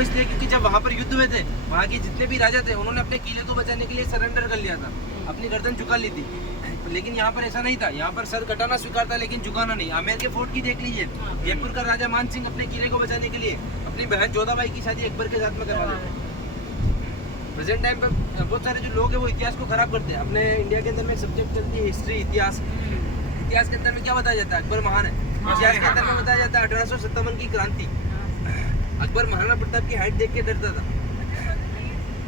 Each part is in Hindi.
वो इसलिए क्योंकि जब वहाँ पर युद्ध हुए थे, वहाँ के जितने भी राजा थे उन्होंने अपने किले को बचाने के लिए सरेंडर कर लिया था, अपनी गर्दन झुका ली थी। लेकिन यहाँ पर ऐसा नहीं था, यहाँ पर सर कटाना स्वीकार था लेकिन झुकाना नहीं। आमेर के फोर्ट की देख लीजिए, जयपुर का राजा मान सिंह अपने किले को बचाने के लिए अपनी बहन जोधाबाई की शादी अकबर के साथ में करवा देते। प्रेजेंट टाइम पे बहुत सारे जो लोग हैं वो इतिहास को खराब करते हैं। अपने इंडिया के अंदर में एक सब्जेक्ट चलती है हिस्ट्री, इतिहास। इतिहास के अंदर में क्या बताया जाता है? अकबर महान है। इतिहास के अंदर में बताया जाता है 1857 की क्रांति। अकबर महाराणा प्रताप की हाइट देख के डरता था।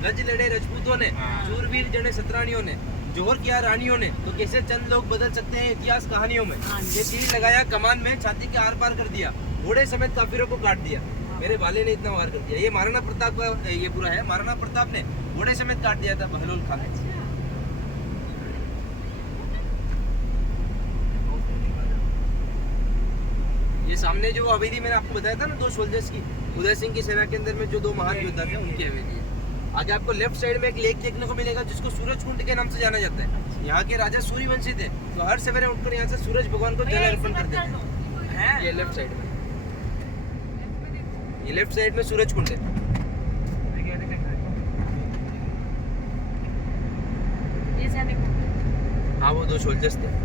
रज लड़े रजपूतों ने, शूरवीर जड़े सतरानियों ने, जोहर किया रानियों ने, तो कैसे चंद लोग बदल सकते हैं इतिहास कहानियों में। ये तीर लगाया कमान में, छाती के आर पार कर दिया, घोड़े समेत काफिरों को काट दिया। मेरे भाले ने इतना वार कर दिया। ये महाराणा प्रताप का ये पूरा है। महाराणा प्रताप ने घोड़े समेत काट दिया था बहलोल खान। ये सामने जो हवेली मैंने आपको बताया था ना, 2 सोल्जर्स की, उदय सिंह की सेना के अंदर में जो 2 महान योद्धा थे उनकी हवेली है। आगे आपको लेफ्ट साइड में एक लेक देखने को मिलेगा जिसको सूरज कुंड के नाम से जाना जाता है। यहाँ के राजा सूर्यवंशी थे, तो हर सवेरे उठकर यहाँ से सूरज भगवान को जल अर्पण करते थे। ये लेफ्ट साइड में, ये लेफ्ट साइड में सूरज कुंड है। हाँ, वो 2 सोल्जर्स थे।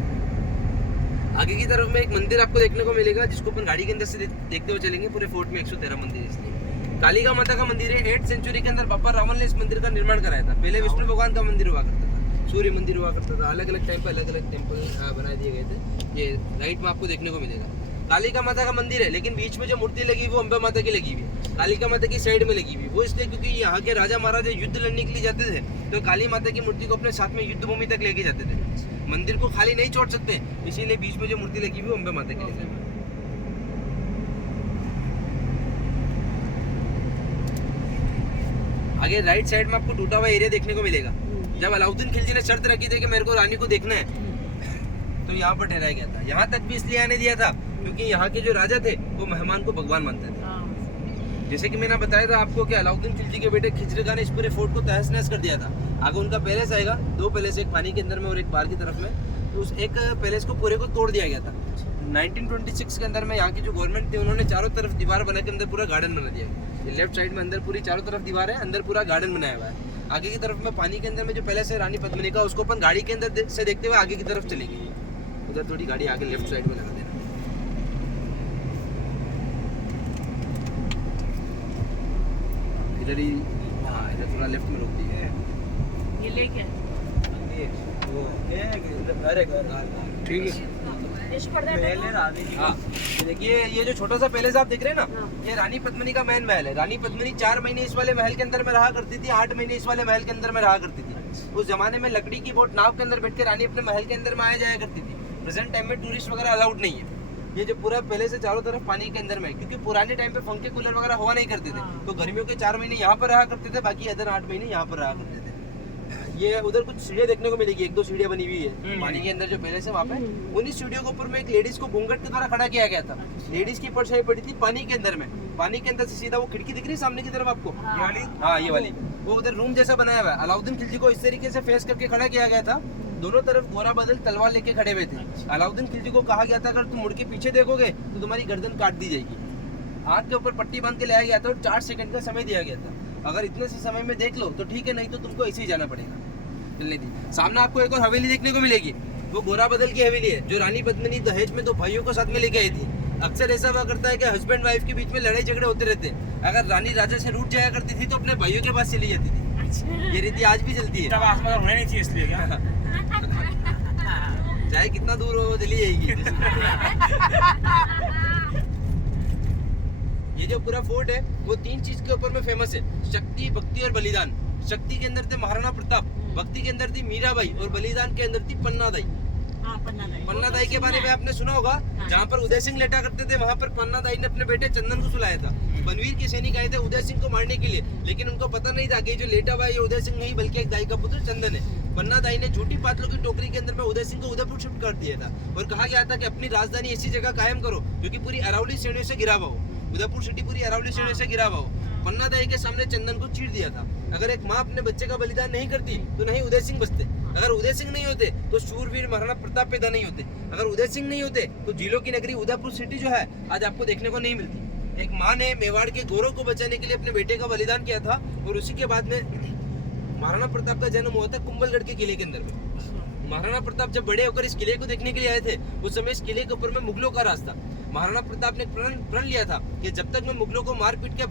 आगे की तरफ में एक मंदिर आपको देखने को मिलेगा जिसको अपन गाड़ी के अंदर से देखते हुए चलेंगे। पूरे फोर्ट में 113 मंदिर है। इसलिए कालिका माता का मंदिर है। 8th सेंचुरी के अंदर बाबा रावण ने इस मंदिर का निर्माण कराया था। पहले विष्णु भगवान का मंदिर हुआ करता था, सूर्य मंदिर हुआ करता था। अलग अलग टाइम पे अलग अलग टेम्पल बना दिए गए थे। ये राइट में आपको देखने को मिलेगा कालिका माता का मंदिर है, लेकिन बीच में जो मूर्ति लगी हुई वो अम्बा माता की लगी हुई है। कालिका माता की साइड में लगी हुई, वो इसलिए क्योंकि यहाँ के राजा महाराजा युद्ध लड़ने के लिए जाते थे तो काली माता की मूर्ति को अपने साथ में युद्ध भूमि तक लेके जाते थे। मंदिर को खाली नहीं छोड़ सकते, इसीलिए बीच में जो मूर्ति लगी हुई वो अम्बा माता की लगी हुई। आगे राइट साइड में आपको टूटा हुआ एरिया देखने को मिलेगा। जब अलाउद्दीन खिलजी ने शर्त रखी थी कि मेरे को रानी को देखना है, तो यहाँ पर ठहराया गया था। यहाँ तक भी इसलिए आने दिया था क्योंकि यहाँ के जो राजा थे वो मेहमान को भगवान मानते थे। जैसे कि मैंने बताया था आपको कि अलाउद्दीन खिलजी के बेटे खिजर खान ने इस पूरे फोर्ट को तहस नहस कर दिया था। आगे उनका पैलेस आएगा, 2 पैलेस, एक पानी के अंदर में और एक बाहर की तरफ में। तो उस एक पैलेस को पूरे को तोड़ दिया गया था। 1926 के अंदर में यहाँ की जो गवर्नमेंट थी उन्होंने चारों तरफ दीवार बना के अंदर पूरा गार्डन बना दिया। ये लेफ्ट साइड में अंदर पूरी चारों तरफ दीवार है, अंदर पूरा गार्डन बनाया हुआ है। आगे की तरफ में पानी के अंदर में जो पैलेस है रानी पद्मिनी का, उसको अपन गाड़ी के अंदर से देखते हुए आगे की तरफ चलेंगे। उधर थोड़ी गाड़ी आगे लेफ्ट साइड में लगा देना। इधर ही, हाँ, इधर थोड़ा लेफ्ट में रोक दिए। ये लेके ठीक है। हाँ, देखिए ये जो छोटा सा पैलेस आप देख रहे हैं ना, ये रानी पद्मिनी का मेन महल है। रानी पद्मिनी 4 महीने इस वाले महल के अंदर में रहा करती थी, 8 महीने इस वाले महल के अंदर में रहा करती थी। उस जमाने में लकड़ी की बोट नाव के अंदर बैठ के रानी अपने महल के अंदर में आया जाया करती थी। प्रेजेंट टाइम में टूरिस्ट वगैरह अलाउड नहीं है। ये जो पूरा पैलेस है चारों तरफ पानी के अंदर में, क्योंकि पुराने टाइम पे पंखे कूलर वगैरह हुआ नहीं करते थे, तो गर्मियों के 4 महीने यहाँ पर रहा करते थे, बाकी अदर 8 महीने यहाँ पर रहा करते थे। ये उधर कुछ सीढ़ियाँ देखने को मिलेगी, 1-2 सीढ़ियाँ बनी हुई है पानी के अंदर जो पैलेस है वहाँ पे। उन्हीं सीढ़ियों के ऊपर में एक लेडीज को घूंघट के द्वारा खड़ा किया गया था। लेडीज की परछाई पड़ी थी पानी के अंदर में। पानी के अंदर से सीधा वो खिड़की दिख रही है सामने की तरफ आपको, हाँ ये वाली, वो उधर रूम जैसा बनाया हुआ है। अलाउद्दीन खिलजी को इस तरीके से फेस करके खड़ा किया गया था। दोनों तरफ गोरा बदल तलवार लेके खड़े हुए थे। अलाउद्दीन खिलजी को कहा गया था अगर तुम मुड़ के पीछे देखोगे तो तुम्हारी गर्दन काट दी जाएगी। आँख के ऊपर पट्टी बांध के लाया गया था और 4 सेकंड का समय दिया गया था। अगर इतने से समय में देख लो तो ठीक है, नहीं तो तुमको ऐसे ही जाना पड़ेगा। चलने दी। सामने आपको एक और हवेली देखने को मिलेगी, वो गोरा बदल की हवेली है जो रानी पद्मिनी दहेज में 2 भाइयों को साथ में लेके आई थी। अक्सर ऐसा हुआ करता है कि हस्बैंड वाइफ के बीच में लड़ाई झगड़े होते रहते हैं। अगर रानी राजा से रूठ जाया करती थी तो अपने भाइयों के पास चली जाती थी। ये रीति आज भी चलती है। होना नहीं चाहिए इसलिए क्या? चाहे कितना दूर हो चली जाएगी। ये जो पूरा फोर्ट है वो 3 चीज के ऊपर में फेमस है, शक्ति, भक्ति और बलिदान। शक्ति के अंदर थे महाराणा प्रताप, भक्ति के अंदर थी मीराबाई और बलिदान के अंदर थी पन्ना दाई। पन्ना दाई के बारे में आपने सुना होगा, जहाँ पर उदय सिंह लेटा करते थे वहाँ पर पन्ना दाई ने अपने बेटे चंदन को सुलाया था। बनवीर के सैनिक आए थे उदय सिंह को मारने के लिए, लेकिन उनको पता नहीं था कि जो लेटा हुआ है ये उदय सिंह नहीं बल्कि एक दाई का पुत्र चंदन है। पन्ना दाई ने झूठी पातलों की टोकरी के अंदर में उदय सिंह को उदयपुर शिफ्ट कर दिया था और कहा गया था कि अपनी राजधानी ऐसी जगह कायम करो जो कि पूरी अरावली श्रेणियों से घिरा हुआ हो। उदयपुर सिटी पूरी अरावली श्रेणियों से घिरा हुआ हो। पन्ना दाई के सामने चंदन को चीर दिया था। अगर एक माँ अपने बच्चे का बलिदान नहीं करती तो नहीं उदय सिंह बचते। अगर उदय सिंह नहीं होते तो शूरवीर महाराणा प्रताप पैदा नहीं होते। अगर उदय सिंह नहीं होते तो जिलों की नगरी उदयपुर सिटी जो है आज आपको देखने को नहीं मिलती। एक माँ ने मेवाड़ के गोरों को बचाने के लिए अपने बेटे का बलिदान किया था और उसी के बाद में महाराणा प्रताप का जन्म हुआ था कुंभलगढ़ के किले के अंदर में। महाराणा प्रताप जब बड़े होकर इस किले को देखने के लिए आए थे, उस समय इस किले के ऊपर में मुगलों का राज था। महाराणा प्रताप ने प्रण लिया था कि जब तक मैं मुगलों को मार पीट के